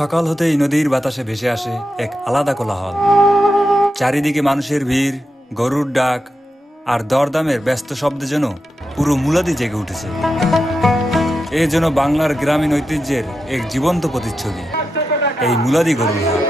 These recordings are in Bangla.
সকাল হতেই নদীর বাতাসে ভেসে আসে এক আলাদা কোলাহল। চারিদিকে মানুষের ভিড়, গরুর ডাক আর দরদামের ব্যস্ত শব্দে যেন পুরো মুলাদি জেগে উঠেছে। এ যেন বাংলার গ্রামীণ ঐতিহ্যের এক জীবন্ত প্রতিচ্ছবি, এই মুলাদি গরুর হাট,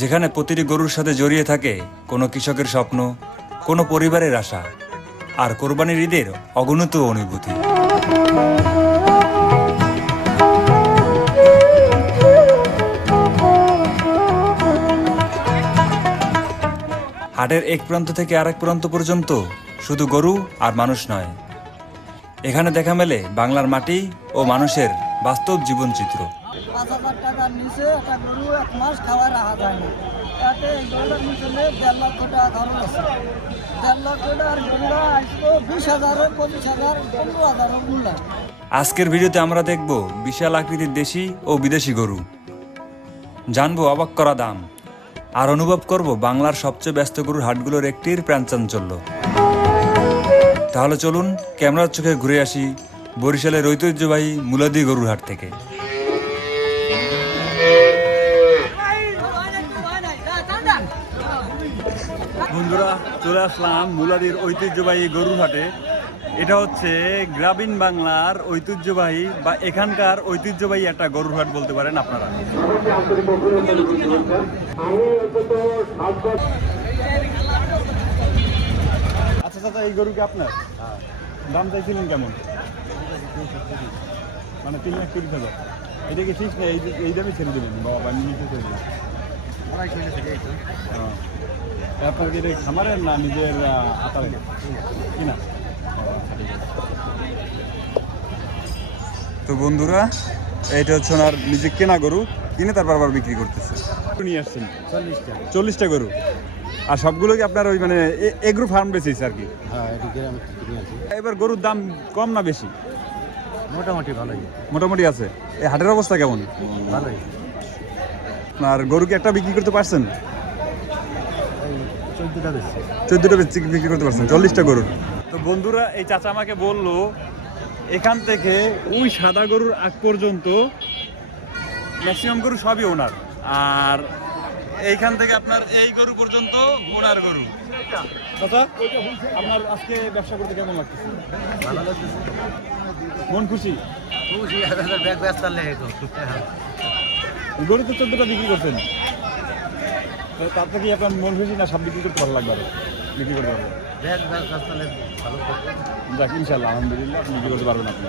যেখানে প্রতিটি গরুর সাথে জড়িয়ে থাকে কোনো কৃষকের স্বপ্ন, কোনো পরিবারের আশা আর কোরবানির ঈদের অগণিত অনুভূতি। হাটের এক প্রান্ত থেকে আরেক প্রান্ত পর্যন্ত শুধু গরু আর মানুষ নয়, এখানে দেখা মেলে বাংলার মাটি ও মানুষের বাস্তব জীবনচিত্র। 5,000 টাকার নিচে একটা গরু এক মাস খাওয়া রাখা যায় না। তাতে এই গরুটার পিছনে 1.5 লক্ষ টাকা খরচ আছে। 1.5 লক্ষ টাকার গরুরা আসবো 20,000, 25,000, 15,000 মূল্য। আজকের ভিডিওতে আমরা দেখব বিশাল আকৃতির দেশি ও বিদেশি গরু, জানবো অবাক করা দাম আর অনুভব করব বাংলার সবচেয়ে ব্যস্ত গরুর হাটগুলোর একটির প্রাণচাঞ্চল্য। তাহলে চলুন ক্যামেরার চোখে ঘুরে আসি বরিশালের ঐতিহ্যবাহী মুলাদি গরুর হাট থেকে। বন্ধুরা, চলে আসলাম মুলাদির ঐতিহ্যবাহী গরুর হাটে। এটা হচ্ছে গ্রামীণ বাংলার ঐতিহ্যবাহী বা এখানকার ঐতিহ্যবাহী একটা গরুর হাট বলতে পারেন আপনারা। আচ্ছা চাচা, এই গরু কি আপনার? দাম চাইছিলেন কেমন? মানে 3,20,000। এটা কি ঠিক না? এই দামে ছেড়ে দেবেন বাবা, নিজে ছেড়ে দেবেন? আপনার কি এটা খামারের না নিজের আতারের কিনা? তো বন্ধুরা, এইটা হচ্ছে ওনার নিজে কেনা গরু, কিনে তারপর আবার বিক্রি করতেছে। নিয়ে আসছেন 40টা গরু, আর সবগুলো কি আপনার ওই মানে এগ্রো ফার্ম বেসিস আর কি? এবার গরুর দাম কম না বেশি? মোটামুটি ভালোই, মোটামুটি আছে। এই হাটের অবস্থা কেমন? ভালোই। আর গরু কি একটা বিক্রি করতে পারছেন? 14টা বিক্রি করতে পারছেন 40টা গরুর। তো বন্ধুরা, এই চাচা আমাকে বললো এখান থেকে ওই সাদা গরুর আগ পর্যন্ত ম্যাক্সিমাম গরু সবই ওনার, আর এইখান থেকে আপনার এই গরু পর্যন্ত ওনার গরু। চাচা, আপনার আজকে ব্যবসা করতে কেমন লাগতেছে? ভালো লাগতেছে, মন খুশি? খুশি। ব্যাগ ব্যস্ত গরু তো 14টা বিক্রি করছেন, তার থেকে আপনার মন খুশি না? সব বিক্রি করতে ভালো লাগবে, আরো বিক্রি করতে পারবেন? ব্যাগ ব্যস্ত ভালো করতে। যাক, ইনশাল্লাহ, আলহামদুলিল্লাহ, আপনি বিক্রি করতে পারবেন। আপনি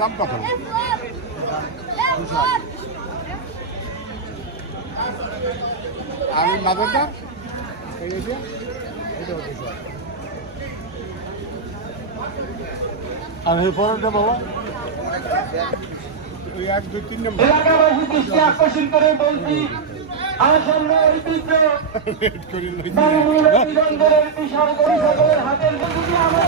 দাম কত? আমি মাদারটা আমি পরেরটা বলো। ওই 1, 2, 3 নম্বর আকর্ষণ করে বলছি, আসন্ন ঐতিহ্য বন্দরের বিশাল পরিষদের হাতের বন্ধুটি আমরা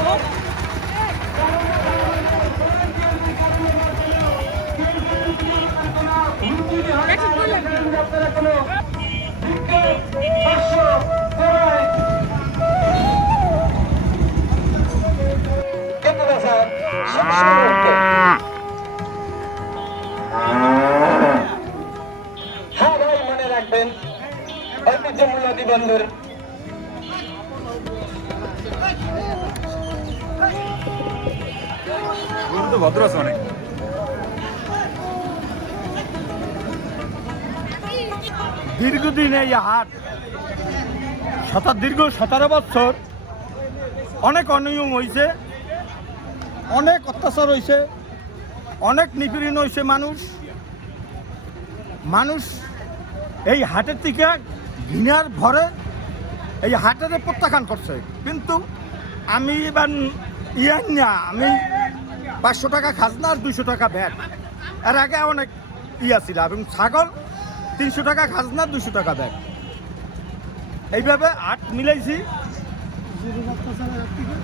সবাই মনে রাখবেন ঐতিহ্য মুলাদি বন্দর। ভদ্র আছে অনেক। দীর্ঘদিন এই হাট দীর্ঘ 17 বছর অনেক অনিয়ম হয়েছে, অনেক অত্যাচার হয়েছে, অনেক নিপীড়ন হয়েছে। মানুষ এই হাটের থেকে ঘৃণার ভরে এই হাটের প্রত্যাখ্যান করছে। কিন্তু আমি এবার আমি 500 টাকা খাজনা আর 200 টাকা ভ্যাট, এর আগে অনেক ছিল, এবং ছাগল 300 টাকা খাজনা, 200 টাকা ভ্যাট, এইভাবে হাট মিলাইছি।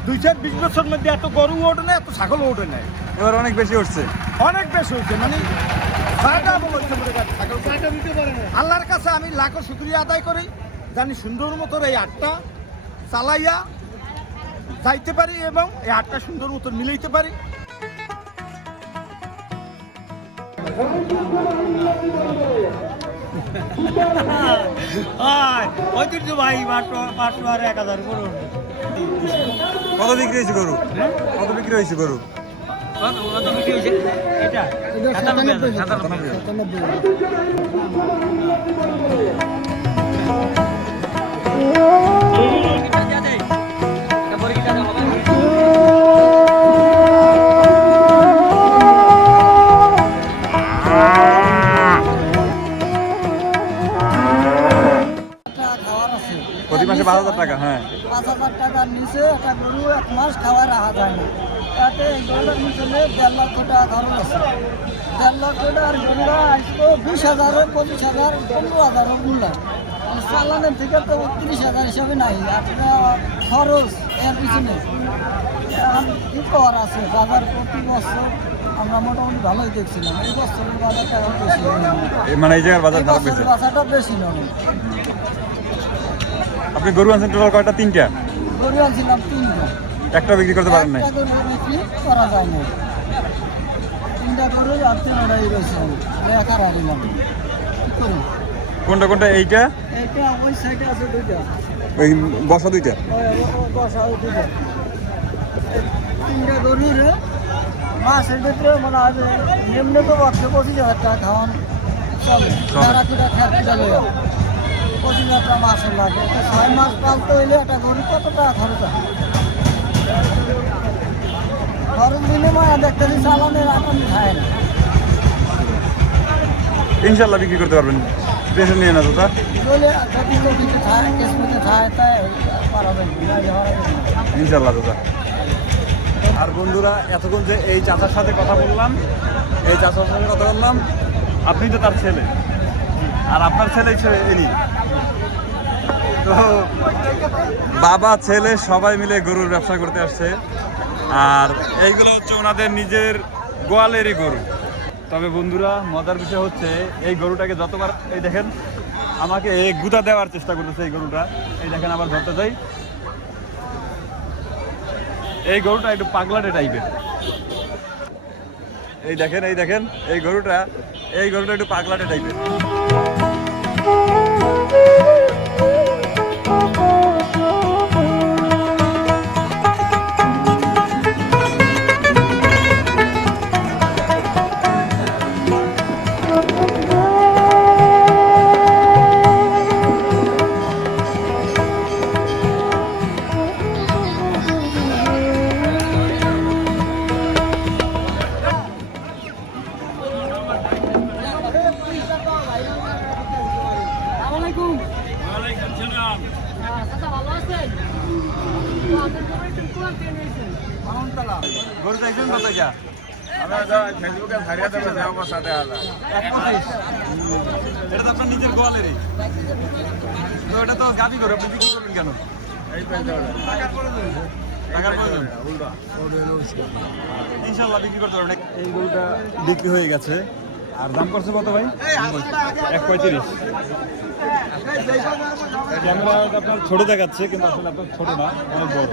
2-20 বছর মধ্যে এত গরু ওঠে না, এত ছাগল ওঠে না। এবার অনেক বেশি উঠছে, অনেক বেশি হয়েছে। মানে আল্লাহর কাছে আমি লাখো শুকরিয়া আদায় করি, জানি সুন্দর মতো এই হাটটা চালাইয়া যাইতে পারি এবং এই হাটটা সুন্দর মতো মিলাইতে পারি। ঐতিহ্য ভাই 500 আর 1000 করুন। কত বিক্রি হয়েছে গরু? কত বিক্রি হয়েছে গরু? এটা 97,000 খাওয়ার আছে প্রতি মাসে 5,000 টাকা। হ্যাঁ 5,000 টাকার নিচে একটা গরু 1 মাস খাওয়া রাখা যায় না। তাতে এই গরুটার পিছনে 1.5 লক্ষ টাকা খরচ আছে। 1.5 লক্ষ টাকার গরুটা আসতো 20,000, 25,000, 15,000 মূল্য। চালানের থেকে তো 30,000 হিসাবে নাই। আপনার খরচ এর পিছনে এখন কি করার আছে? বাজার প্রতি বছর আমরা মোটামুটি ভালোই দেখছিলাম। এই বছরের বাজারটা এখন বেশি মানে এই জায়গার বাজার এই খারাপ বছরের হয়েছে। বাজারটা বেশি নয়। আপনি গরু আনছেন টোটাল কয়টা? 3টা। গরু আনছিলাম 3টা। একটা বিক্রি করতে পারেন নাই? একটা গরু বিক্রি করা যায় না। 3টা গরু আর 3টাই রয়েছে। একার হারিলাম। কি করুন? কোনটা কোনটা? এইটা, এইটা ওই সাইডে আছে 2টা। ওই বসা 2টা। বসা 2টা। 3টা গরুর মাসের ভিতরে মনে হয় যে নিম্ন তো 25,000 টাকা খাওয়ান চলে। তারা কিটা খেয়াল চলে 25,000 টাকা মাসে লাগে। 6 মাস পালতে হইলে একটা গরু কত টাকা খরচ হয়? খরচ বিনিময়ে দেখতেছি চালানের আটন খায় না। ইনশাল্লাহ বিক্রি করতে পারবেন। টেনশন নিয়ে না চাচা। বলে যদি কবিতে খায় কিসমতে খায় তাই পারাবেন ইনশাল্লাহ চাচা। আর বন্ধুরা, এতক্ষণ যে এই চাচার সাথে কথা বললাম, এই চাচার সাথে কথা বললাম, আপনি তো তার ছেলে, আর আপনার ছেলেই ইনি। তো বাবা ছেলে সবাই মিলে গরুর ব্যবসা করতে আসছে, আর এইগুলো হচ্ছে ওনাদের নিজের গোয়ালেরই গরু। তবে বন্ধুরা, মজার বিষয় হচ্ছে এই গরুটাকে যতবার এই দেখেন আমাকে গুদা দেওয়ার চেষ্টা করতেছে এই গরুটা। এই দেখেন আবার ধরতে যাই, এই গরুটা একটু পাগলাটে টাইপের। এই দেখেন এই দেখেন এই গরুটা একটু পাগলাটে টাইপের। গরু চাইছেন কত? ফেসবুকে ছাড়িয়ে দেবে যাও 7,000। 1.25। এটা তো আপনার নিজের গোয়ালেরই, তো এটা তো গাবি গরু, আপনি বিক্রি করবেন কেন? এই পেতে হবে টাকার প্রয়োজন। ইনশাল্লাহ বিক্রি করতে পারবেন। এই গরুটা বিক্রি হয়ে গেছে। আর দাম করছে কত ভাই? 1.35। ক্যামেরা আপনার ছোট দেখাচ্ছে, কিন্তু আসলে আপনার ছোট না, অনেক বড়।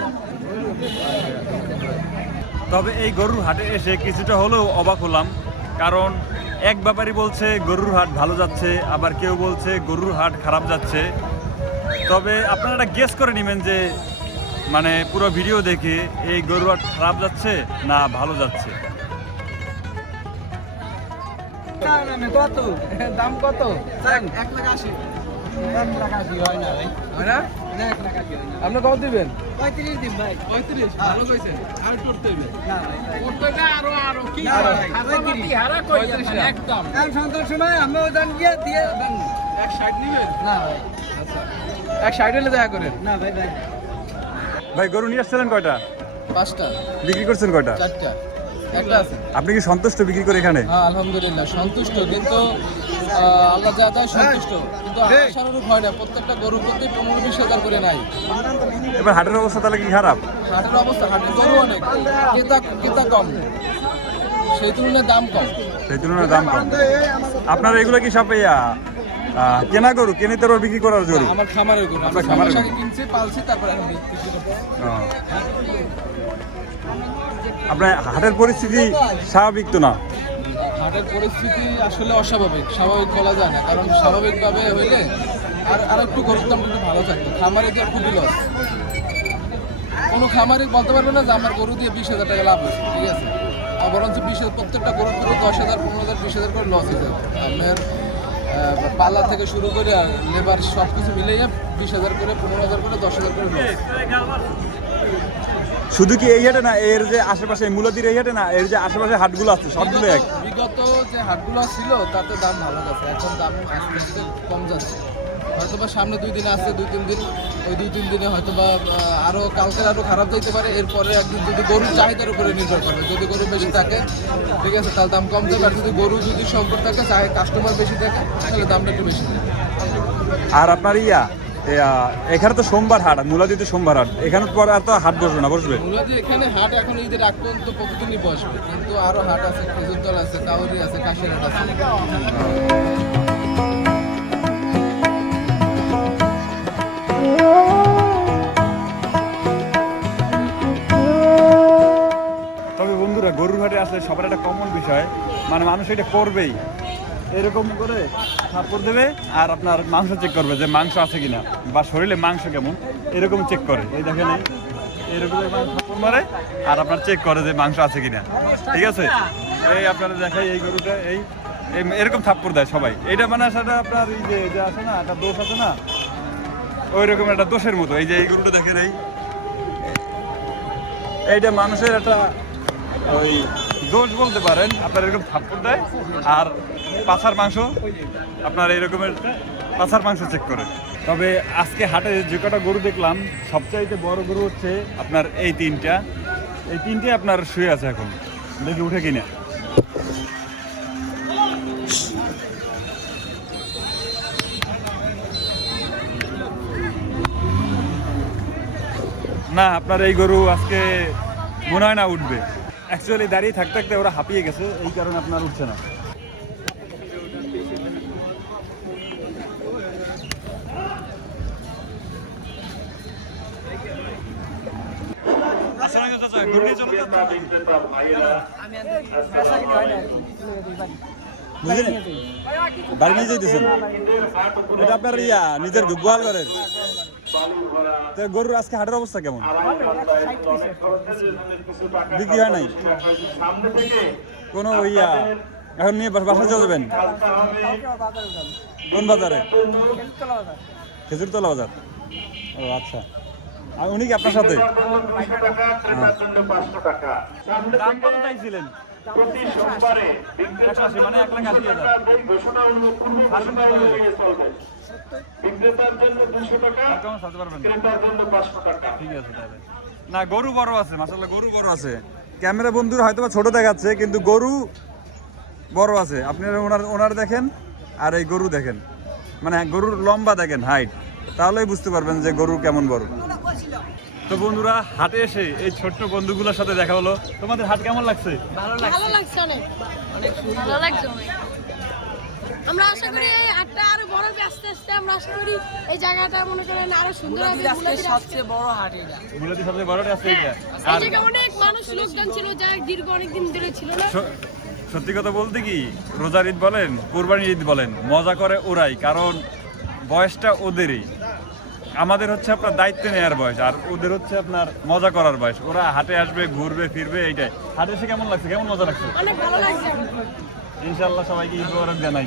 তবে এই গরুর হাটে এসে কিছুটা হলেও অবাক হলাম, কারণ এক ব্যাপারী বলছে গরুর হাট ভালো যাচ্ছে, আবার কেউ বলছে গরুর হাট খারাপ যাচ্ছে। তবে আপনারা একটা গেস করে নেবেন যে মানে পুরো ভিডিও দেখে এই গরুর হাট খারাপ যাচ্ছে না ভালো যাচ্ছে। কত দাম? কত? 1,80,000। 1,80,000 হয় না ভাই। হয় না? 1,80,000 আপনি কত দিবেন? 35 দিন ভাই। 35। ভালো কইছেন। আর করতে হইবে না ভাই। করতে আরো কি হারা কই একদম কাল সন্ধ্যার সময় আমি ওজন গিয়ে দিয়ে দেন। 160 নিবেন? না ভাই। আচ্ছা 160 হলে দেখা করেন। না ভাই ভাই। ভাই গরু নিয়ে আসছিলেন কয়টা? 5টা। বিক্রি করছেন কয়টা? 4টা। একটা আছে। আপনি কি সন্তুষ্ট বিক্রি করে এখানে? হ্যাঁ আলহামদুলিল্লাহ সন্তুষ্ট, কিন্তু আল্লাহ যা দেয় সন্তুষ্ট, কিন্তু আশানুরূপ হয় না। প্রত্যেকটা গরু প্রতি 15-20 করে নাই। এবার হাটের অবস্থা তাহলে কি খারাপ? হাটের অবস্থা, হাটের গরু অনেক, ক্রেতা কম, সেই তুলনায় দাম কম। সেই তুলনায় দাম কম। আপনার এগুলো কি সব কেনা গরু, কিনে তো বিক্রি করার গরু? আমার খামারের গরু, আপনার খামারের গরু? কিনছি, পালছি, তারপরে এখন বিক্রি করছি। আপনার হাটের পরিস্থিতি স্বাভাবিক তো না? হাটের পরিস্থিতি আসলে অস্বাভাবিক, স্বাভাবিক বলা যায় না, কারণ স্বাভাবিকভাবে হইলে আর একটু গরুর দাম একটু ভালো থাকতো। খামারিদের খুবই লস, কোনো খামারি বলতে পারবে না যে আমার গরু দিয়ে 20,000 টাকা লাভ হয়েছে, ঠিক আছে, আর বরঞ্চ 20,000 প্রত্যেকটা গরুর থেকে 10,000, 15,000, 20,000 করে লস হয়ে যাবে। আপনার পাল্লা থেকে শুরু করে লেবার সব কিছু মিলিয়ে 20,000 করে, 15,000 করে, 10,000 করে লস। শুধু কি এই হাটে না, এর যে আশেপাশে মূলতির এই হাটে না, এর যে আশেপাশে হাটগুলো আছে সবগুলো এক? বিগত যে হাটগুলো ছিল তাতে দাম ভালো যাচ্ছে, এখন দাম আস্তে আস্তে কম যাচ্ছে। হয়তোবা সামনে 2 দিন আছে, 2-3 দিন, ওই 2-3 দিনে হয়তোবা আরও কালকে আরও খারাপ যাইতে পারে। এরপরে একদিন যদি গরুর চাহিদার উপরে নির্ভর করবে, যদি গরু বেশি থাকে ঠিক আছে তাহলে দাম কম যাবে, আর যদি গরু যদি সংকট থাকে, কাস্টমার বেশি থাকে, তাহলে দামটা একটু বেশি দেবে। আর আপনার এখানে তো সোমবার হাট, মূলাদিতে সোমবার হাট, এখানে পর আর তো হাট বসবে না? বসবে মূলত এখানে হাট এখন ঈদের আগ পর্যন্ত প্রতিদিনই বসবে, কিন্তু আরও হাট আছে, খেজুরতল আছে, কাউরি আছে, কাশের হাট আছে। তবে বন্ধুরা, গরুর হাটে আসলে সবার একটা কমন বিষয়, মানে মানুষ এটা করবেই, এরকম করে থাপ্পড় দেবে আর আপনার মাংস চেক করবে যে মাংস আছে কিনা, বা শরীরে মাংস কেমন, এরকম চেক করে। এই দেখেন এরকম থাপ্পড় মারে আর আপনার চেক করে যে মাংস আছে কিনা, ঠিক আছে। এই আপনারা দেখাই, এই গরুটা এরকম থাপ্পড় দেয় সবাই। এইটা মানে সেটা আপনার এই যে আছে না, একটা দোষ আছে না, ওই রকম একটা দোষের মতো। এই যে এই গরুটা দেখেন, এইটা মানুষের একটা ওই দোষ বলতে পারেন। আপনার এরকম থাপ্পড় দেয় আর পাছার মাংস, আপনার এইরকমের পাছার মাংস চেক করে। তবে আজকে হাটে যে কটা গরু দেখলাম, সবচাইতে বড় গরু হচ্ছে আপনার এই তিনটে আপনার শুয়ে আছে এখন, দেখি উঠে কিনা। না, আপনার এই গরু আজকে মনে হয় না উঠবে। অ্যাকচুয়ালি দাঁড়িয়ে থাকতে থাকতে ওরা হাঁপিয়ে গেছে, এই কারণে আপনার উঠছে না। বাড়ি নিয়ে যেতেছেন? এটা আপনার নিজের গোয়াল ঘরের গরুর আজকে হাটের অবস্থা কেমন? বিক্রি হয় নাই কোনো? এখন নিয়ে বাসায় চলে যাবেন? কোন বাজারে? খেজুরতলা বাজার। ও আচ্ছা, আর উনি কি আপনার সাথে? দাম কত চাইছিলেন? মানে 1,80,000। ঠিক আছে তাহলে। না, গরু বড় আছে, মাশাআল্লাহ গরু বড় আছে। ক্যামেরা বন্ধুরা হয়তো ছোট দেখাচ্ছে, কিন্তু গরু বড় আছে। আপনারা ওনার দেখেন আর এই গরু দেখেন, মানে গরুর লম্বা দেখেন, হাইট, তাহলেই বুঝতে পারবেন যে গরু কেমন বড়। তো বন্ধুরা, হাটে এসে এই ছোট্ট বন্ধুগুলোর সাথে দেখা হলো। তোমাদের হাট কেমন লাগছে? ভালো লাগছে, অনেক ভালো লাগছে। আমরা আশা করি এই হাটটা আরো বড় হবে, আস্তে আস্তে আমরা আশা করি এই জায়গাটা মনে করেন আরো সুন্দর হবে। সবচেয়ে বড় হাট এটা, মূলত সবচেয়ে বড়টা আছে এইটা। আর এই জায়গায় অনেক মানুষ লোকজন ছিল, যা দীর্ঘ অনেক দিন ধরে ছিল না। সত্যি কথা বলতে কি, রোজার ঈদ বলেন, কোরবানির ঈদ বলেন, মজা করে ওরাই, কারণ বয়সটা ওদেরই। আমাদের হচ্ছে আপনার দায়িত্ব নেওয়ার বয়স, আর ওদের হচ্ছে আপনার মজা করার বয়স। ওরা হাটে আসবে, ঘুরবে ফিরবে, এইটাই। হাটে এসে কেমন লাগছে, কেমন মজা লাগছে? অনেক ভালো লাগছে। ইনশাআল্লাহ সবাইকে ঈদ মোবারক জানাই।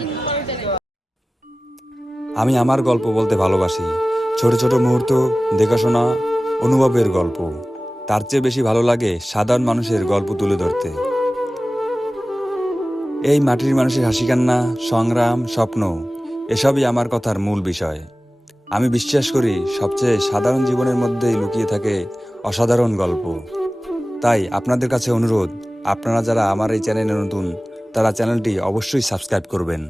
আমি আমার গল্প বলতে ভালোবাসি, ছোট ছোট মুহূর্ত, দেখাশোনা, অনুভবের গল্প। তার চেয়ে বেশি ভালো লাগে সাধারণ মানুষের গল্প তুলে ধরতে। এই মাটির মানুষের হাসি কান্না, সংগ্রাম, স্বপ্ন, এসবই আমার কথার মূল বিষয়। আমি বিশ্বাস করি সবচেয়ে সাধারণ জীবনের মধ্যেই লুকিয়ে থাকে অসাধারণ গল্প। তাই আপনাদের কাছে অনুরোধ, আপনারা যারা আমার এই চ্যানেলে নতুন, তারা চ্যানেলটি অবশ্যই সাবস্ক্রাইব করবেন।